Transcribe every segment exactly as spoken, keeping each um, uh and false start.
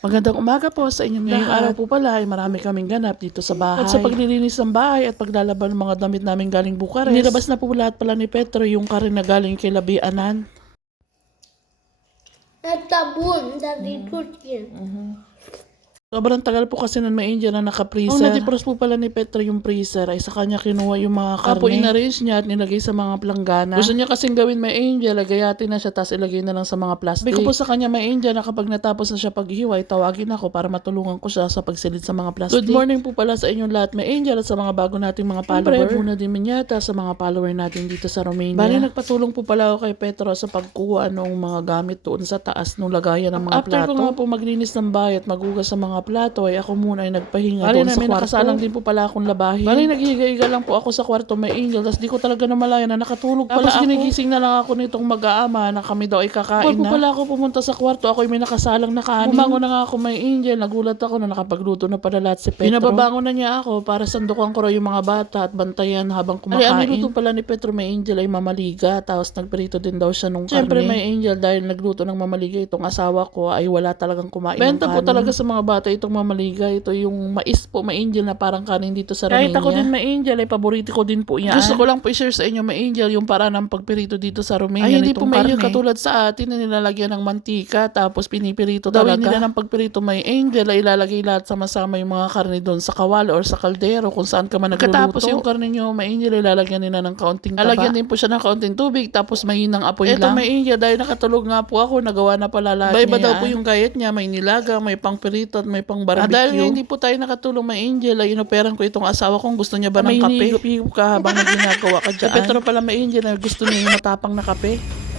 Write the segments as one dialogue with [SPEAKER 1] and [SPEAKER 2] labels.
[SPEAKER 1] Magandang umaga po sa inyong lahat. Ngayong araw po pala ay marami kaming ganap dito sa bahay. At sa paglilinis ng bahay at paglalaban ng mga damit namin galing Bucharest, nilabas na po lahat pala ni Petro yung karin na galing kay Labianan.
[SPEAKER 2] Это бун, да, ритутки.
[SPEAKER 1] Sobrang tagal po kasi nun may Angel na naka-freezer. Ang natipros po pala ni Petro yung freezer ay sa kanya kinuha yung mga karne. Apo inarrange niya at nilagay sa mga planggana. Gusto niya kasing gawin may Angel, lagayatin na siya tapos ilagay na lang sa mga plastic. Sabi ko po sa kanya may Angel na kapag natapos na siya paghihiway, tawagin ako para matulungan ko siya sa pagsilid sa mga plastic. Good morning po pala sa inyong lahat may Angel at sa mga bago nating mga follower. Siyempre, muna din minyata sa mga follower natin dito sa Romania. Bali nagpatulong po pala ako kay Petro sa pagkuha ng mga gamit doon sa taas nung lagayan ng mga After plato. After ko nga po maglinis ng bahay at magugas ng mga plato ay ako muna ay nagpahinga doon sa kwarto. Nakasalang din po pala akong labahin. Bali naghihiga-higa lang po ako sa kwarto may Angel tapos di ko talaga namalayan na nakatulog pala tapos ako. Tapos ginigising na lang ako nitong mag-aama na kami daw ay kakain na. Po pala ako pumunta sa kwarto ako ay may nakasalang na kanin. Bumangon na nga ako may Angel, nagulat ako na nakapagluto na pala lahat si Petro. Pinababangon na niya ako para sandukan ko raw yung mga bata at bantayan habang kumakain. Ay, ang niluto pala ni Petro may Angel ay mamaliga tapos nagprito din daw siya nung karne. Siyempre may Angel dahil nagluto ng mamaliga itong asawa ko ay wala talagang kumain ng kanin. Benta po talaga sa mga bata itong mamaliga. Ito yung mais po, may Angel na parang kanin dito sa Romania. Kahit ako din may Angel, ay paborito ko din po yan. Gusto ko lang po i-share sa inyo may Angel yung paraan ng pagpirito dito sa Romania. Ay hindi po may Angel katulad sa atin na nilalagyan ng mantika tapos pinipirito talaga. Gawin nila ng pagpirito may Angel ay ilalagay lahat sama-sama yung mga karne doon sa kawali or sa kaldero kung saan ka man nagluluto. Katapos yung karne nyo may Angel ay ilalagyan nila ng kaunting taba. Lalagyan din po siya ng kaunting tubig tapos mahinang apoy Eto, lang. Ito may Angel dahil nakatulog nga po ako, nagawa na pala lahat niya. Iba daw po yung gayet niya, may nilaga, may pang pirito at may pang barbecue. Ah, dahil nga hindi po tayo nakatulong may Angel ay inoperan ko itong asawa kong gusto niya ba ng kape. May hinihigop ka habang ginagawa ka dyan. Si Petro pala may Angel na gusto niya yung matapang na kape.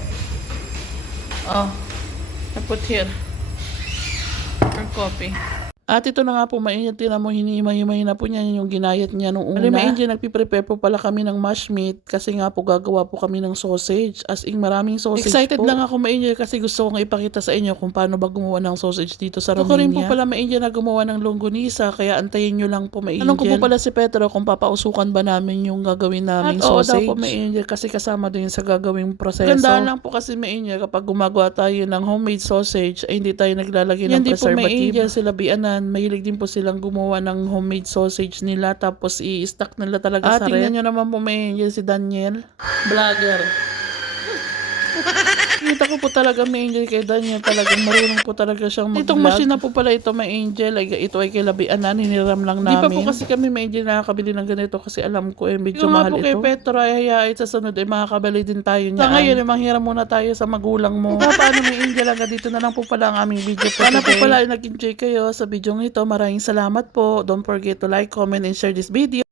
[SPEAKER 1] Oh, I put here for coffee. At ito na nga po, may Angel, tinan mo, hinihimay-himay na po niya yung ginayat niya nung una. Alam, may Angel, nagpiprepare po pala kami ng mash meat kasi nga po gagawa po kami ng sausage. As in, maraming sausage Excited po. lang ako, may Angel, kasi gusto kong ipakita sa inyo kung paano ba gumawa ng sausage dito sa Romania. Ako rin po pala, may Angel, na gumawa ng longganisa, kaya antayin nyo lang po, may Angel. Anong ko po pala si Petro kung papausukan ba namin yung gagawin naming At, sausage. At oo daw po, may Angel, kasi kasama din sa gagawing proseso. Gandaan lang po kasi, may Angel, kapag gumagawa tayo ng homemade sausage, ay hindi tayo naglalagay ng preservative. Yan din po, may Angel, sila Bianan, mahilig din po silang gumawa ng homemade sausage nila tapos i-stack nila talaga ah, sa ref. Tingnan nyo naman po may Angel si Daniel. Vlogger. Kita ko po talaga may Angel kay Daniel. Talagang marunong po talaga siyang mag-vlog. Itong machine na po pala ito may Angel. Ay, ito ay kay Labianan. Hiniram lang namin. Di pa po kasi kami may Angel nakakabili ng ganito kasi alam ko eh medyo mahal ito. Kay Petro ay hayaan sa sunod ay makakabili din tayo niya. Sa ngayon ay manghiram muna tayo sa magulang mo. Kung paano may Angel hanggang dito na lang po pala ang aming video po. Sana po pala ay nag-enjoy kayo sa video ito. Maraming salamat po. Don't forget to like, comment, and share this video.